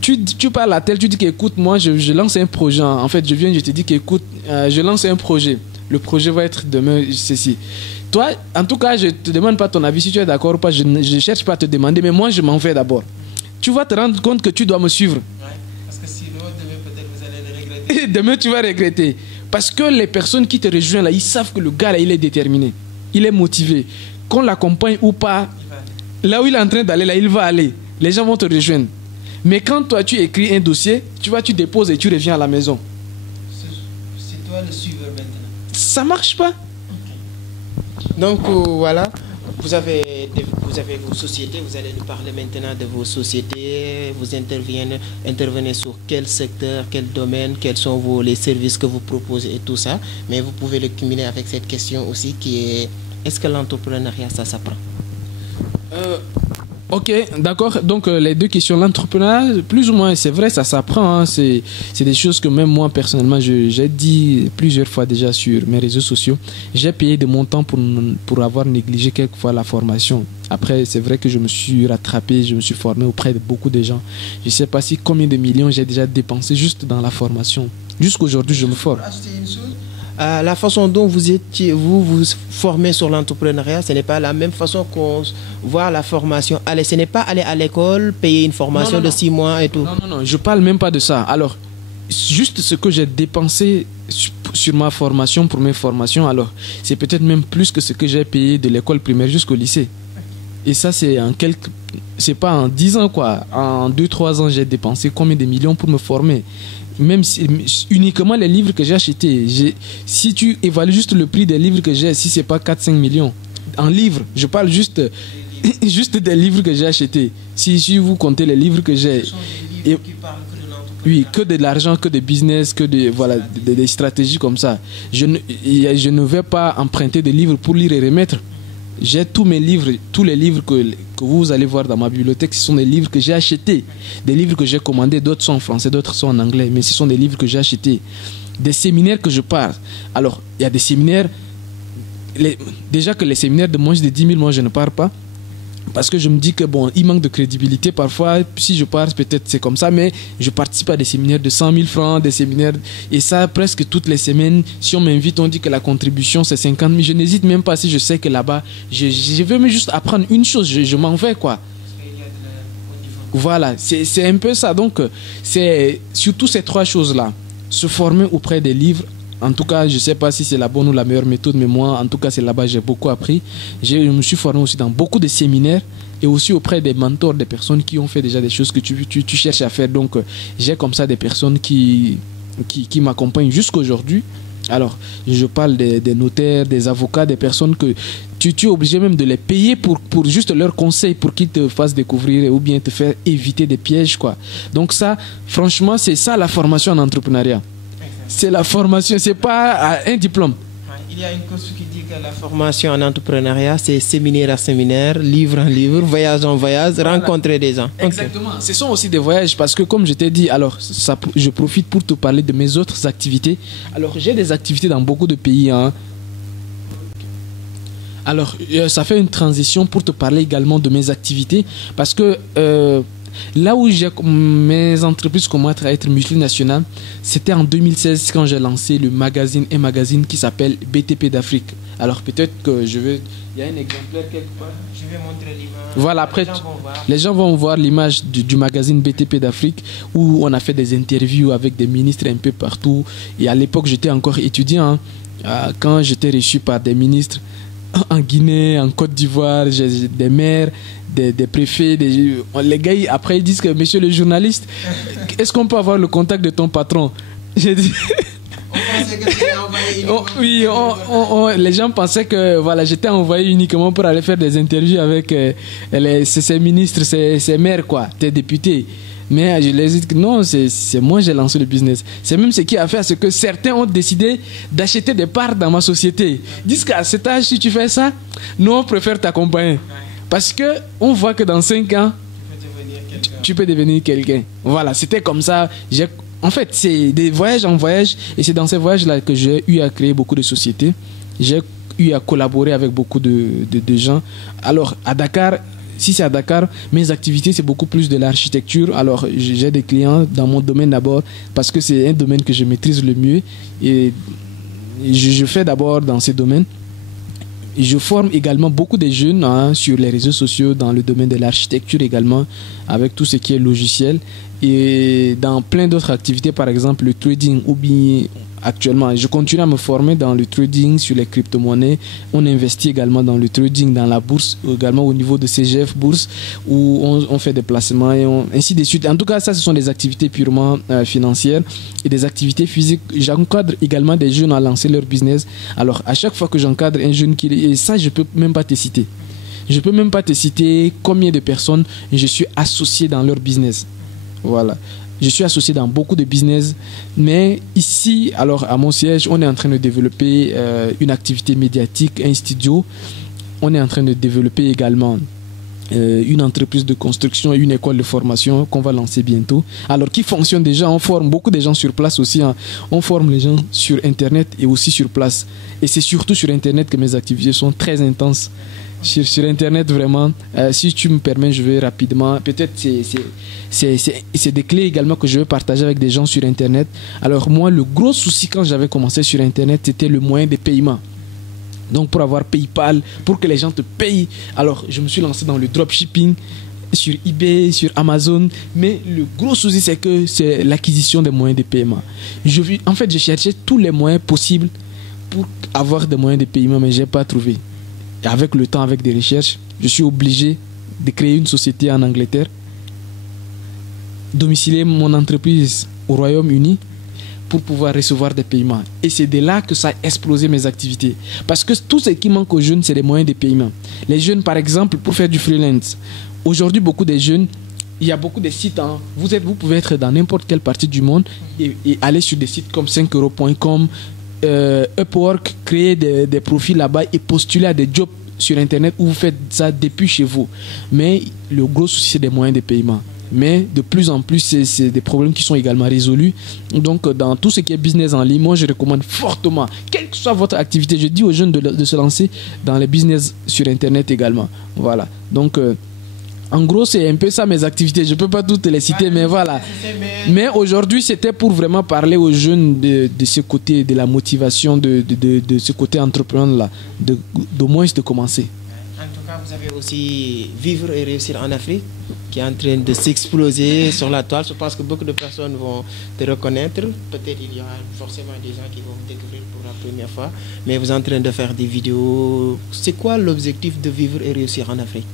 tu parles à tel, tu dis qu'écoute, moi, je lance un projet. En fait, je te dis qu'écoute, je lance un projet. le projet va être demain ceci. Toi, en tout cas, je ne te demande pas ton avis si tu es d'accord ou pas. Je ne cherche pas à te demander, mais moi, je m'en vais d'abord. Tu vas te rendre compte que tu dois me suivre. Ouais, parce que sinon, demain, peut-être vous allez le regretter. Demain, tu vas regretter. Parce que les personnes qui te rejoignent là, ils savent que le gars là, il est déterminé. Il est motivé. Qu'on l'accompagne ou pas, là où il est en train d'aller, là, il va aller. Les gens vont te rejoindre. Mais quand toi, tu écris un dossier, tu déposes et tu reviens à la maison. C'est toi le suiveur maintenant. Ça marche pas. Donc voilà, vous avez vos sociétés, vous allez nous parler maintenant de vos sociétés, vous intervenez sur quel secteur, quel domaine, quels sont les services que vous proposez et tout ça, mais vous pouvez le cumuler avec cette question aussi qui est, est-ce que l'entrepreneuriat ça s'apprend? Ok, d'accord. Donc les deux questions, l'entrepreneuriat, plus ou moins, c'est vrai, ça s'apprend. Hein. C'est des choses que même moi, personnellement, j'ai dit plusieurs fois déjà sur mes réseaux sociaux. J'ai payé de mon temps pour avoir négligé quelquefois la formation. Après, c'est vrai que je me suis rattrapé, je me suis formé auprès de beaucoup de gens. Je ne sais pas si combien de millions j'ai déjà dépensé juste dans la formation. Jusqu'aujourd'hui, je me forme. La façon dont vous formez sur l'entrepreneuriat, ce n'est pas la même façon qu'on voit la formation. Allez, ce n'est pas aller à l'école, payer une formation de 6 mois et tout. Non, je parle même pas de ça. Alors, juste ce que j'ai dépensé sur ma formation, pour mes formations, alors, c'est peut-être même plus que ce que j'ai payé de l'école primaire jusqu'au lycée. Et ça, c'est pas en 10 ans, quoi. En 2-3 ans, j'ai dépensé combien de millions pour me former. Même si, uniquement les livres que j'ai achetés. Si tu évalues juste le prix des livres que j'ai, si c'est pas 4-5 millions. En livres, je parle juste des livres que j'ai achetés. Si vous comptez les livres que j'ai. Oui, que de l'argent, que de business, que des stratégies comme ça. Je ne vais pas emprunter des livres pour lire et remettre. J'ai tous mes livres, tous les livres que vous allez voir dans ma bibliothèque, ce sont des livres que j'ai achetés, des livres que j'ai commandés, d'autres sont en français, d'autres sont en anglais, mais ce sont des livres que j'ai achetés, des séminaires que je pars. Alors, il y a des séminaires, déjà que les séminaires de moins de 10 000, moi je ne pars pas, parce que je me dis que bon, il manque de crédibilité parfois. Si je pars, peut-être c'est comme ça, mais je participe à des séminaires de 100 000 francs, des séminaires, et ça presque toutes les semaines. Si on m'invite, on dit que la contribution c'est 50 000. Je n'hésite même pas si je sais que là-bas, je veux même juste apprendre une chose, je m'en vais quoi. Voilà, c'est un peu ça. Donc, c'est surtout ces 3 choses-là. Se former auprès des livres. En tout cas, je ne sais pas si c'est la bonne ou la meilleure méthode, mais moi, en tout cas, c'est là-bas que j'ai beaucoup appris. Je me suis formé aussi dans beaucoup de séminaires et aussi auprès des mentors, des personnes qui ont fait déjà des choses que tu cherches à faire. Donc, j'ai comme ça des personnes qui m'accompagnent jusqu'aujourd'hui. Alors, je parle des notaires, des avocats, des personnes que tu es obligé même de les payer pour juste leurs conseils, pour qu'ils te fassent découvrir ou bien te faire éviter des pièges, quoi. Donc ça, franchement, c'est ça la formation en entrepreneuriat. C'est la formation, c'est pas un diplôme. Il y a une chose qui dit que la formation en entrepreneuriat, c'est séminaire à séminaire, livre en livre, voyage en voyage, voilà. Rencontrer des gens. Exactement. Okay. Ce sont aussi des voyages parce que comme je t'ai dit, alors je profite pour te parler de mes autres activités. Alors j'ai des activités dans beaucoup de pays. Hein. Alors ça fait une transition pour te parler également de mes activités parce que là où mes entreprises commencent à être multinationales, c'était en 2016 quand j'ai lancé un magazine qui s'appelle BTP d'Afrique. Alors peut-être que il y a un exemplaire quelque part. Je vais montrer l'image. Voilà, après les gens vont voir l'image du magazine BTP d'Afrique où on a fait des interviews avec des ministres un peu partout. Et à l'époque, j'étais encore étudiant. Hein, quand j'étais reçu par des ministres en Guinée, en Côte d'Ivoire, j'ai des maires, des préfets, les gars après ils disent que monsieur le journaliste, est-ce qu'on peut avoir le contact de ton patron? J'ai dit oui, les gens pensaient que voilà, j'étais envoyé uniquement pour aller faire des interviews avec ces ministres, ces maires quoi, tes députés. Mais je les ai dit que non, c'est moi j'ai lancé le business. C'est même ce qui a fait à ce que certains ont décidé d'acheter des parts dans ma société. Ils disent qu'à cet âge, si tu fais ça, nous on préfère t'accompagner. Parce qu'on voit que dans 5 ans, tu peux devenir quelqu'un. Voilà, c'était comme ça. En fait, c'est des voyages en voyage. Et c'est dans ces voyages-là que j'ai eu à créer beaucoup de sociétés. J'ai eu à collaborer avec beaucoup de gens. Alors, à Dakar, si c'est à Dakar, mes activités, c'est beaucoup plus de l'architecture. Alors, j'ai des clients dans mon domaine d'abord, parce que c'est un domaine que je maîtrise le mieux. Et je fais d'abord dans ces domaines. Je forme également beaucoup de jeunes sur les réseaux sociaux, dans le domaine de l'architecture également, avec tout ce qui est logiciel. Et dans plein d'autres activités, par exemple le trading, ou bien actuellement, je continue à me former dans le trading sur les crypto-monnaies. On investit également dans le trading, dans la bourse, également au niveau de CGF Bourse, où on fait des placements et ainsi de suite. En tout cas, ça, ce sont des activités purement financières et des activités physiques. J'encadre également des jeunes à lancer leur business. Alors, à chaque fois que j'encadre un jeune, et ça, je ne peux même pas te citer. Je ne peux même pas te citer combien de personnes je suis associé dans leur business. Voilà. Je suis associé dans beaucoup de business, mais ici, alors à mon siège, on est en train de développer une activité médiatique, un studio. On est en train de développer également une entreprise de construction et une école de formation qu'on va lancer bientôt. Alors qui fonctionne déjà, on forme beaucoup de gens sur place aussi. On forme les gens sur Internet et aussi sur place. Et c'est surtout sur Internet que mes activités sont très intenses. Sur Internet, vraiment, si tu me permets, je vais rapidement, peut-être c'est des clés également que je vais partager avec des gens sur Internet. Alors moi, le gros souci quand j'avais commencé sur Internet, c'était le moyen de paiement. Donc pour avoir PayPal, pour que les gens te payent, alors je me suis lancé dans le dropshipping sur eBay, sur Amazon, mais le gros souci c'est que c'est l'acquisition des moyens de paiement. En fait, je cherchais tous les moyens possibles pour avoir des moyens de paiement, mais je n'ai pas trouvé. Et avec le temps, avec des recherches, je suis obligé de créer une société en Angleterre, domicilier mon entreprise au Royaume-Uni pour pouvoir recevoir des paiements. Et c'est de là que ça a explosé mes activités. Parce que tout ce qui manque aux jeunes, c'est les moyens de paiement. Les jeunes, par exemple, pour faire du freelance. Aujourd'hui, beaucoup de jeunes, il y a beaucoup de sites. Vous pouvez être dans n'importe quelle partie du monde et aller sur des sites comme 5euros.com, Upwork, créer des profils là-bas et postuler à des jobs sur Internet où vous faites ça depuis chez vous. Mais le gros souci, c'est des moyens de paiement. Mais de plus en plus, c'est des problèmes qui sont également résolus. Donc, dans tout ce qui est business en ligne, moi, je recommande fortement, quelle que soit votre activité, je dis aux jeunes de se lancer dans les business sur Internet également. Voilà. Donc, en gros, c'est un peu ça mes activités. Je ne peux pas toutes les citer, mais voilà. Mais aujourd'hui, c'était pour vraiment parler aux jeunes de ce côté, de la motivation, de ce côté entrepreneur-là, d'au moins de commencer. En tout cas, vous avez aussi Vivre et réussir en Afrique, qui est en train de s'exploser sur la toile. Je pense que beaucoup de personnes vont te reconnaître. Peut-être il y aura forcément des gens qui vont vous découvrir pour la première fois. Mais vous êtes en train de faire des vidéos. C'est quoi l'objectif de Vivre et réussir en Afrique ?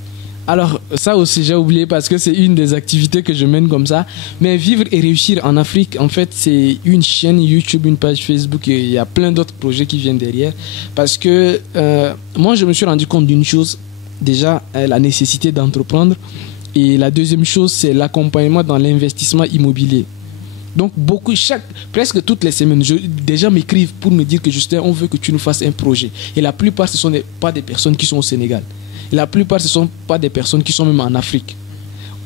Alors, ça aussi, j'ai oublié parce que c'est une des activités que je mène comme ça. Mais Vivre et réussir en Afrique, en fait, c'est une chaîne YouTube, une page Facebook. Et il y a plein d'autres projets qui viennent derrière. Parce que moi, je me suis rendu compte d'une chose. Déjà, la nécessité d'entreprendre. Et la deuxième chose, c'est l'accompagnement dans l'investissement immobilier. Donc, presque toutes les semaines, des gens m'écrivent pour me dire que Justin, on veut que tu nous fasses un projet. Et la plupart, ce ne sont pas des personnes qui sont au Sénégal. La plupart, ce ne sont pas des personnes qui sont même en Afrique.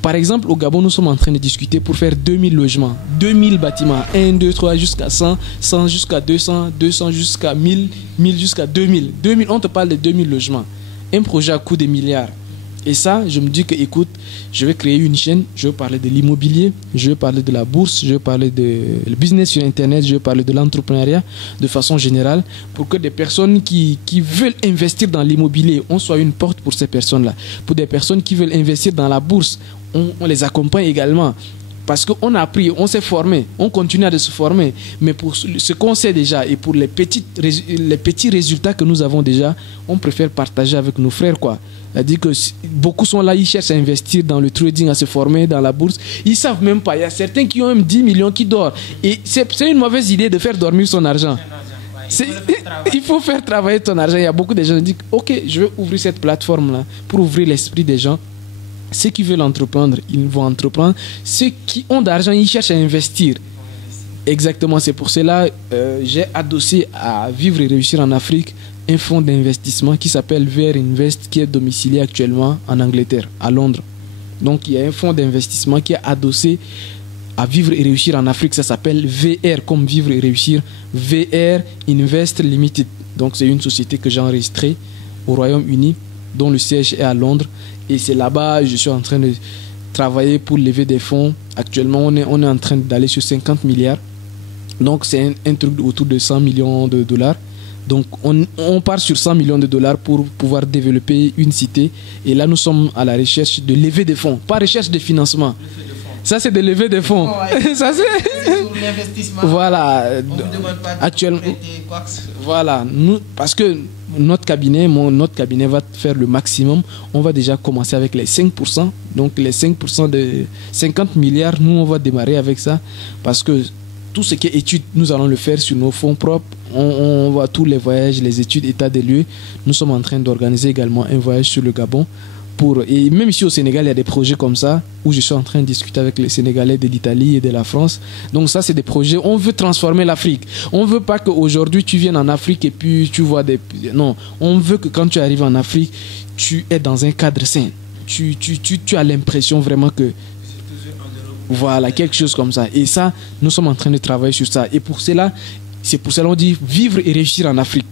Par exemple, au Gabon, nous sommes en train de discuter pour faire 2000 logements, 2000 bâtiments, 1, 2, 3 jusqu'à 100, 100 jusqu'à 200, 200 jusqu'à 1000, 1000 jusqu'à 2000. 2000, on te parle de 2000 logements. Un projet à coût de milliards. Et ça, je me dis que, écoute, je vais créer une chaîne, je vais parler de l'immobilier, je vais parler de la bourse, je vais parler de le business sur Internet, je vais parler de l'entrepreneuriat de façon générale pour que des personnes qui veulent investir dans l'immobilier, on soit une porte pour ces personnes-là. Pour des personnes qui veulent investir dans la bourse, on les accompagne également. Parce qu'on a appris, on s'est formé, on continue à se former. Mais pour ce qu'on sait déjà et pour les petits résultats que nous avons déjà, on préfère partager avec nos frères, quoi. C'est-à-dire que beaucoup sont là, ils cherchent à investir dans le trading, à se former dans la bourse. Ils ne savent même pas. Il y a certains qui ont même 10 millions qui dorment. Et c'est une mauvaise idée de faire dormir son argent. Il faut faire travailler ton argent. Il y a beaucoup de gens qui disent, ok, je vais ouvrir cette plateforme-là pour ouvrir l'esprit des gens. Ceux qui veulent entreprendre, ils vont entreprendre. Ceux qui ont d'argent, ils cherchent à investir. Exactement, c'est pour cela j'ai adossé à Vivre et réussir en Afrique un fonds d'investissement qui s'appelle VR Invest, qui est domicilié actuellement en Angleterre, à Londres. Donc il y a un fonds d'investissement qui est adossé à Vivre et réussir en Afrique. Ça s'appelle VR, comme Vivre et réussir, VR Invest Limited. Donc c'est une société que j'ai enregistrée au Royaume-Uni, dont le siège est à Londres. Et c'est là-bas, je suis en train de travailler pour lever des fonds. Actuellement, on est en train d'aller sur 50 milliards Donc c'est un truc autour de 100 millions de dollars. Donc on part sur 100 millions de dollars pour pouvoir développer une cité. Et là nous sommes à la recherche de lever des fonds, pas recherche de financement. Ça c'est de lever des fonds. Ça c'est pour l'investissement. Voilà. On vous demande pas de Actuellement, prêter quoi que ce soit. voilà, parce que notre cabinet va faire le maximum. On va déjà commencer avec les 5%. Donc les 5% de 50 milliards, nous on va démarrer avec ça. Parce que tout ce qui est études, nous allons le faire sur nos fonds propres. On voit tous les voyages, les études, état des lieux. Nous sommes en train d'organiser également un voyage sur le Gabon. Et même ici au Sénégal, il y a des projets comme ça où je suis en train de discuter avec les Sénégalais de l'Italie et de la France. Donc ça, c'est des projets. On veut transformer l'Afrique. On ne veut pas qu'aujourd'hui, tu viennes en Afrique et puis tu vois des... Non, on veut que quand tu arrives en Afrique, tu es dans un cadre sain. Tu as l'impression vraiment que... Voilà, quelque chose comme ça. Et ça, nous sommes en train de travailler sur ça. Et pour cela, c'est pour cela qu'on dit vivre et réussir en Afrique.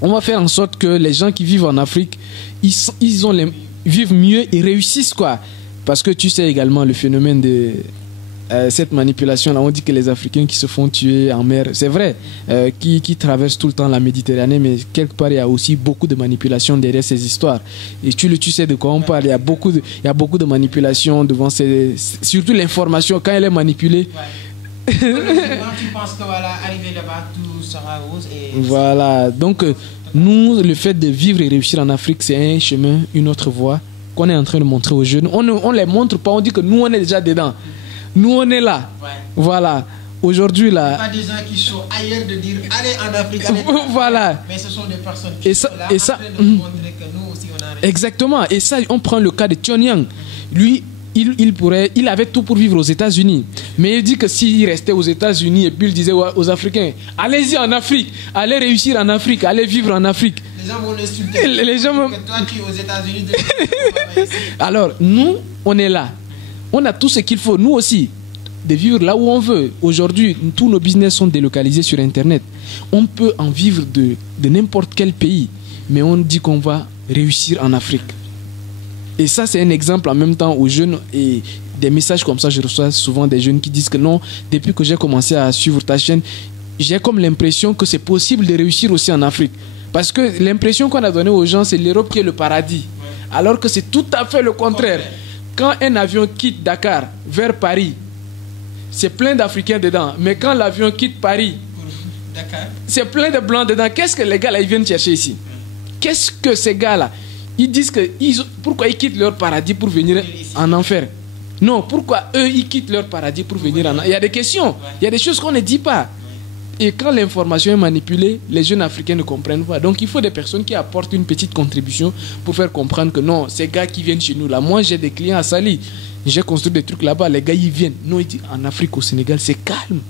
On va faire en sorte que les gens qui vivent en Afrique, vivent mieux et réussissent, quoi. Parce que tu sais également le phénomène de cette manipulation-là. On dit que les Africains qui se font tuer en mer, c'est vrai, qui traversent tout le temps la Méditerranée, mais quelque part, il y a aussi beaucoup de manipulation derrière ces histoires. Et tu sais de quoi on parle. Il y a beaucoup de manipulation devant surtout l'information, quand elle est manipulée. Tu penses que voilà, arriver là-bas, tout sera rose et... Voilà, donc nous, le fait de vivre et réussir en Afrique, c'est un chemin, une autre voie qu'on est en train de montrer aux jeunes. On ne les montre pas, on dit que nous, on est déjà dedans. Nous, on est là. Ouais. Voilà. Aujourd'hui, là... Pas des gens qui sont ailleurs de dire, allez en Afrique, allez voilà. Mais ce sont des personnes qui sont là en train de nous montrer que nous aussi, on a... Exactement. Et ça, on prend le cas de Tionyang. Lui, il avait tout pour vivre aux États-Unis. Mais il dit que s'il restait aux États-Unis et puis il disait aux Africains, allez-y en Afrique, allez réussir en Afrique, allez vivre en Afrique. Les gens vont l'insulter. Les gens vont... Que toi, tu es aux États-Unis. Alors, nous, on est là. On a tout ce qu'il faut, nous aussi, de vivre là où on veut. Aujourd'hui, tous nos business sont délocalisés sur Internet. On peut en vivre de n'importe quel pays, mais on dit qu'on va réussir en Afrique. Et ça, c'est un exemple en même temps aux jeunes. Et des messages comme ça, je reçois souvent des jeunes qui disent que non, depuis que j'ai commencé à suivre ta chaîne, j'ai comme l'impression que c'est possible de réussir aussi en Afrique. Parce que l'impression qu'on a donnée aux gens, c'est l'Europe qui est le paradis. Alors que c'est tout à fait le contraire. Quand un avion quitte Dakar vers Paris, c'est plein d'Africains dedans. Mais quand l'avion quitte Paris, c'est plein de Blancs dedans. Qu'est-ce que les gars là, ils viennent chercher ici? Qu'est-ce que ces gars là, ils disent que pourquoi ils quittent leur paradis pour venir en enfer? Non, pourquoi eux ils quittent leur paradis pour venir en enfer? Il y a des questions, il y a des choses qu'on ne dit pas. Et quand l'information est manipulée, les jeunes Africains ne comprennent pas. Donc il faut des personnes qui apportent une petite contribution pour faire comprendre que non, ces gars qui viennent chez nous là, moi j'ai des clients à Saly, j'ai construit des trucs là-bas, les gars ils viennent. Non, ils disent en Afrique, au Sénégal, c'est calme.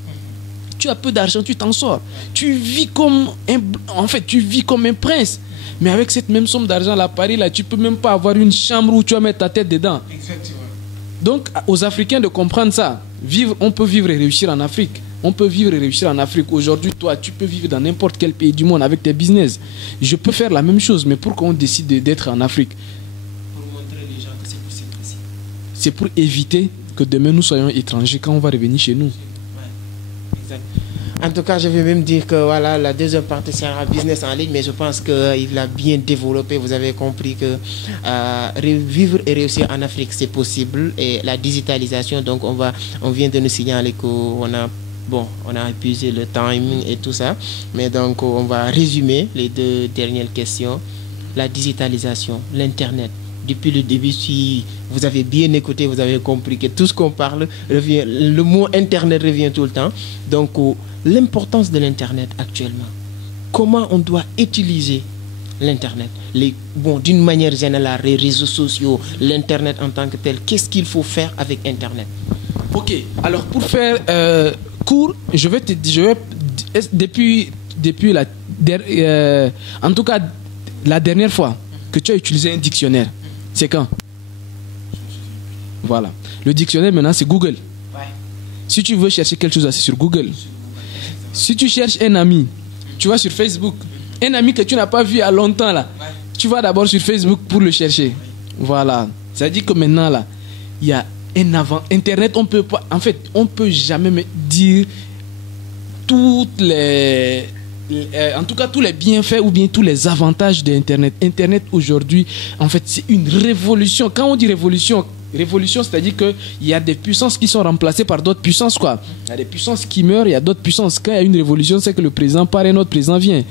Tu as peu d'argent, tu t'en sors. Tu vis comme un prince. Mais avec cette même somme d'argent là, à Paris, là, tu peux même pas avoir une chambre où tu vas mettre ta tête dedans. Exactement. Donc, aux Africains de comprendre ça. On peut vivre et réussir en Afrique. On peut vivre et réussir en Afrique. Aujourd'hui, toi, tu peux vivre dans n'importe quel pays du monde avec tes business. Je peux faire la même chose, mais pourquoi on décide d'être en Afrique? Pour montrer les gens que c'est possible aussi. C'est pour éviter que demain nous soyons étrangers quand on va revenir chez nous. Ouais. Exact. En tout cas, je vais même dire que voilà, la deuxième partie sera business en ligne, mais je pense qu'il l'a bien développé. Vous avez compris que vivre et réussir en Afrique, c'est possible. Et la digitalisation, donc on vient de nous signaler qu'on a épuisé le timing et tout ça. Mais donc, on va résumer les deux dernières questions. La digitalisation, l'Internet. Depuis le début, si vous avez bien écouté, vous avez compris que tout ce qu'on parle revient, le mot Internet revient tout le temps. Donc, l'importance de l'Internet actuellement. Comment on doit utiliser l'Internet? D'une manière générale, les réseaux sociaux, l'Internet en tant que tel, qu'est-ce qu'il faut faire avec Internet? Ok, alors pour faire court, depuis en tout cas, la dernière fois que tu as utilisé un dictionnaire, c'est quand? Voilà. Le dictionnaire maintenant c'est Google. Ouais. Si tu veux chercher quelque chose, c'est sur Google. Si tu cherches un ami, tu vas sur Facebook. Un ami que tu n'as pas vu à longtemps là, tu vas d'abord sur Facebook pour le chercher. Voilà. Ça dit que maintenant là, il y a un avant. Internet, on peut pas. En fait, on peut jamais me dire toutes les en tout cas tous les bienfaits ou bien tous les avantages d'Internet. Internet aujourd'hui, en fait, c'est une révolution. Quand on dit révolution, c'est-à-dire qu'il y a des puissances qui sont remplacées par d'autres puissances, quoi. Il y a des puissances qui meurent, il y a d'autres puissances. Quand il y a une révolution, c'est que le président part et un autre président vient.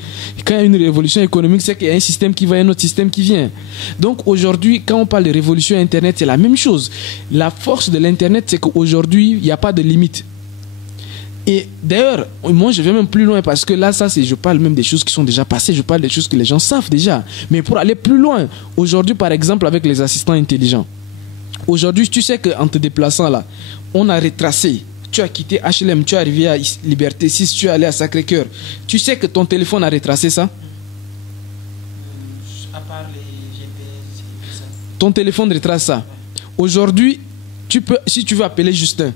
Quand il y a une révolution économique, c'est qu'il y a un système qui va et un autre système qui vient. Donc aujourd'hui, quand on parle de révolution Internet, c'est la même chose. La force de l'Internet, c'est qu'aujourd'hui, il n'y a pas de limite. Et d'ailleurs, moi je vais même plus loin parce que là, je parle même des choses qui sont déjà passées, je parle des choses que les gens savent déjà. Mais pour aller plus loin, aujourd'hui par exemple avec les assistants intelligents, aujourd'hui tu sais qu'en te déplaçant là, on a retracé, tu as quitté HLM, tu es arrivé à Liberté 6, tu es allé à Sacré-Cœur. Tu sais que ton téléphone a retracé ça? À part les GPS et tout ça. Ton téléphone retrace ça. Aujourd'hui, si tu veux appeler Justin,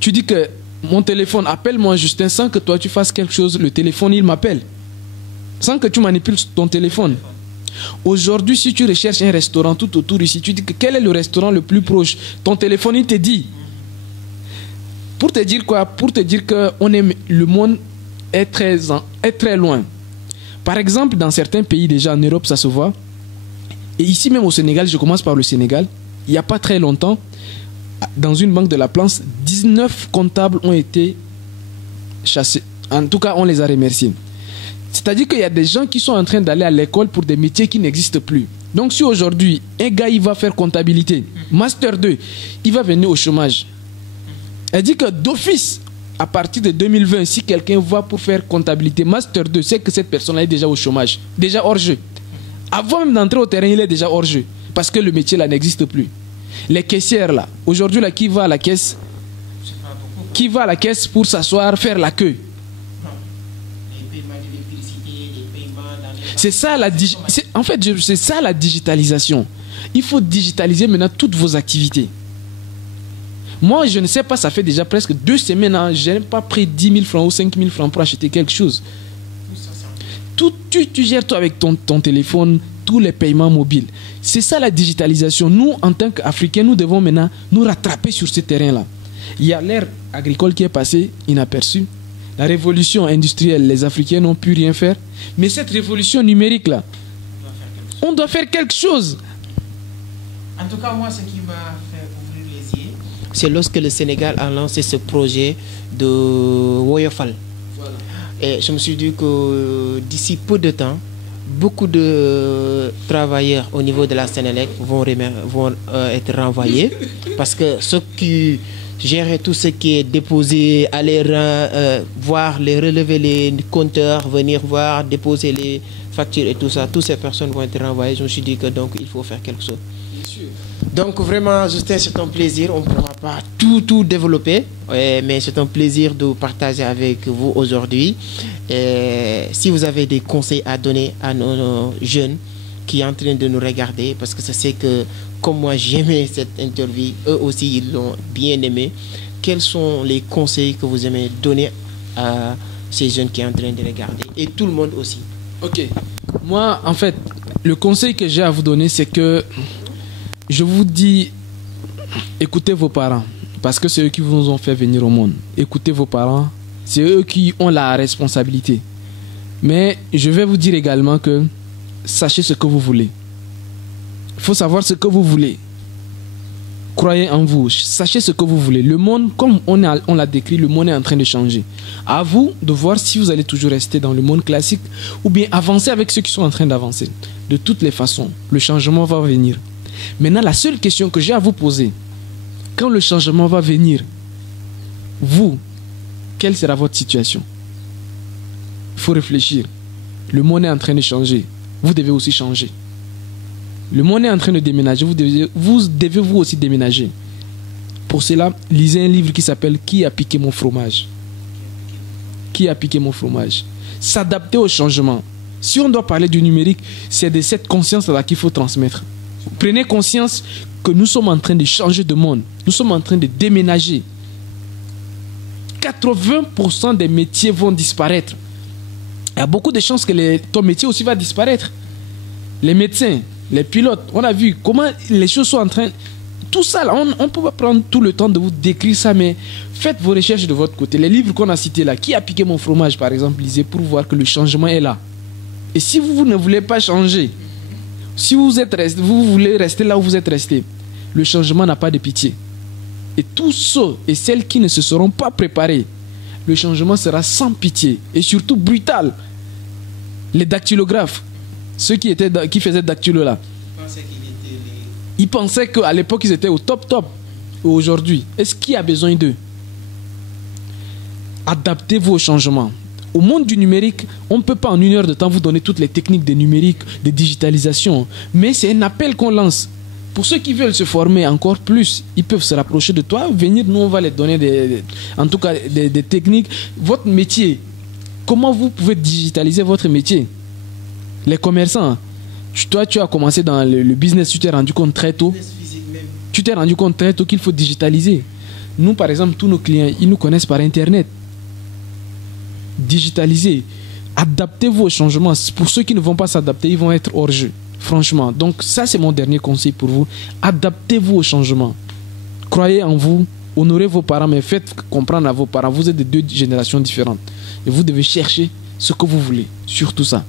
tu dis que mon téléphone, appelle-moi Justin, sans que toi tu fasses quelque chose, le téléphone il m'appelle. Sans que tu manipules ton téléphone. Aujourd'hui, si tu recherches un restaurant tout autour ici, tu dis que quel est le restaurant le plus proche, ton téléphone il te dit. Pour te dire quoi? Pour te dire que le monde est très loin. Par exemple, dans certains pays déjà en Europe, ça se voit. Et ici même au Sénégal, je commence par le Sénégal, il n'y a pas très longtemps, dans une banque de la Place, 19 comptables ont été chassés. En tout cas, on les a remerciés. C'est-à-dire qu'il y a des gens qui sont en train d'aller à l'école pour des métiers qui n'existent plus. Donc si aujourd'hui, un gars, il va faire comptabilité, Master 2, il va venir au chômage. Elle dit que d'office, à partir de 2020, si quelqu'un va pour faire comptabilité, Master 2, c'est que cette personne-là est déjà au chômage, déjà hors jeu. Avant même d'entrer au terrain, il est déjà hors jeu. Parce que le métier là n'existe plus. Les caissières là, aujourd'hui là, qui va à la caisse? Qui va à la caisse pour s'asseoir, faire la queue? C'est ça c'est ça la digitalisation. Il faut digitaliser maintenant toutes vos activités. Moi, je ne sais pas, ça fait déjà presque 2 semaines, hein, je n'ai pas pris 10 000 francs ou 5 000 francs pour acheter quelque chose. Tu gères toi avec ton téléphone, tous les paiements mobiles. C'est ça la digitalisation. Nous, en tant qu'Africains, nous devons maintenant nous rattraper sur ce terrain-là. Il y a l'ère agricole qui est passée inaperçue. La révolution industrielle, les Africains n'ont pu rien faire. Mais cette révolution numérique-là, on doit faire quelque chose. En tout cas, moi, ce qui m'a fait ouvrir les yeux, c'est lorsque le Sénégal a lancé ce projet de Woyofal. Voilà. Et je me suis dit que d'ici peu de temps, beaucoup de travailleurs au niveau de la Sénélec vont être renvoyés parce que ceux qui gérer tout ce qui est déposé, aller voir, relever les compteurs, venir voir, déposer les factures et tout ça, toutes ces personnes vont être renvoyées. Je me suis dit que donc il faut faire quelque chose. Bien sûr. Donc vraiment, Justin, c'est un plaisir. On ne pourra pas tout développer, mais c'est un plaisir de partager avec vous aujourd'hui. Si vous avez des conseils à donner à nos jeunes qui sont en train de nous regarder, parce que je sais que comme moi j'aimais cette interview, eux aussi ils l'ont bien aimé. Quels sont les conseils que vous aimez donner à ces jeunes qui sont en train de regarder et tout le monde aussi? Ok. Moi, en fait, le conseil que j'ai à vous donner, c'est que je vous dis, écoutez vos parents, parce que c'est eux qui vous ont fait venir au monde. Écoutez vos parents, c'est eux qui ont la responsabilité. Mais je vais vous dire également que sachez ce que vous voulez. Il faut savoir ce que vous voulez. Croyez en vous. Sachez ce que vous voulez. Le monde, comme on l'a décrit, le monde est en train de changer. À vous de voir si vous allez toujours rester dans le monde classique ou bien avancer avec ceux qui sont en train d'avancer. De toutes les façons, le changement va venir. Maintenant, la seule question que j'ai à vous poser, quand le changement va venir, vous, quelle sera votre situation? Il faut réfléchir. Le monde est en train de changer. Vous devez aussi changer. Le monde est en train de déménager. Vous devez vous aussi déménager. Pour cela, lisez un livre qui s'appelle « Qui a piqué mon fromage ?» Qui a piqué mon fromage? S'adapter au changement. Si on doit parler du numérique, c'est de cette conscience-là qu'il faut transmettre. Prenez conscience que nous sommes en train de changer de monde. Nous sommes en train de déménager. 80% des métiers vont disparaître. Il y a beaucoup de chances que ton métier aussi va disparaître. Les médecins, les pilotes, on a vu comment les choses sont en train... Tout ça, là, on ne peut pas prendre tout le temps de vous décrire ça, mais faites vos recherches de votre côté. Les livres qu'on a cités là, qui a piqué mon fromage, par exemple, lisez pour voir que le changement est là. Et si vous ne voulez pas changer, si vous voulez rester là où vous êtes resté, le changement n'a pas de pitié. Et tous ceux et celles qui ne se seront pas préparés, le changement sera sans pitié et surtout brutal. Les dactylographes, ceux qui faisaient dactylo là, ils pensaient qu'à l'époque ils étaient au top. Aujourd'hui, est-ce qu'il y a besoin d'eux? Adaptez-vous au changement. Au monde du numérique, on ne peut pas en 1 heure de temps vous donner toutes les techniques de numérique, de digitalisation. Mais c'est un appel qu'on lance. Pour ceux qui veulent se former encore plus, ils peuvent se rapprocher de toi, venir, nous on va les donner des techniques. Votre métier, comment vous pouvez digitaliser votre métier? Les commerçants, toi tu as commencé dans le business, tu t'es rendu compte très tôt. Tu t'es rendu compte très tôt qu'il faut digitaliser. Nous par exemple, tous nos clients, ils nous connaissent par Internet. Digitaliser, adaptez-vous au changement. Pour ceux qui ne vont pas s'adapter, ils vont être hors jeu. Franchement, donc ça c'est mon dernier conseil pour vous. Adaptez-vous au changement. Croyez en vous, honorez vos parents, mais faites comprendre à vos parents, vous êtes de 2 générations différentes. Et vous devez chercher ce que vous voulez, surtout ça.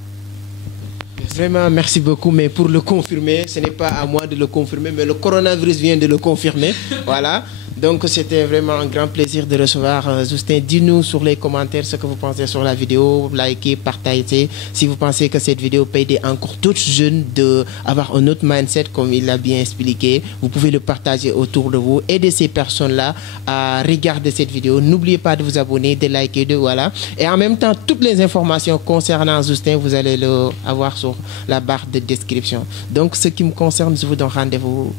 Vraiment, merci beaucoup. Mais pour le confirmer, ce n'est pas à moi de le confirmer, mais le coronavirus vient de le confirmer. Voilà. Donc, c'était vraiment un grand plaisir de recevoir Justin. Dis-nous sur les commentaires ce que vous pensez sur la vidéo. Likez, partagez. Si vous pensez que cette vidéo peut aider encore d'autres jeunes d'avoir un autre mindset, comme il l'a bien expliqué, vous pouvez le partager autour de vous. Aidez ces personnes-là à regarder cette vidéo. N'oubliez pas de vous abonner, de liker, voilà. Et en même temps, toutes les informations concernant Justin, vous allez le avoir sur la barre de description. Donc, ce qui me concerne, je vous donne rendez-vous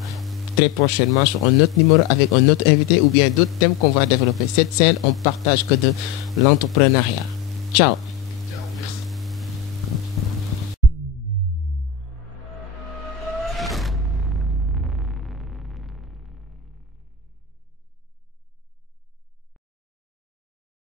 très prochainement sur un autre numéro avec un autre invité ou bien d'autres thèmes qu'on va développer. Cette scène, on partage que de l'entrepreneuriat. Ciao.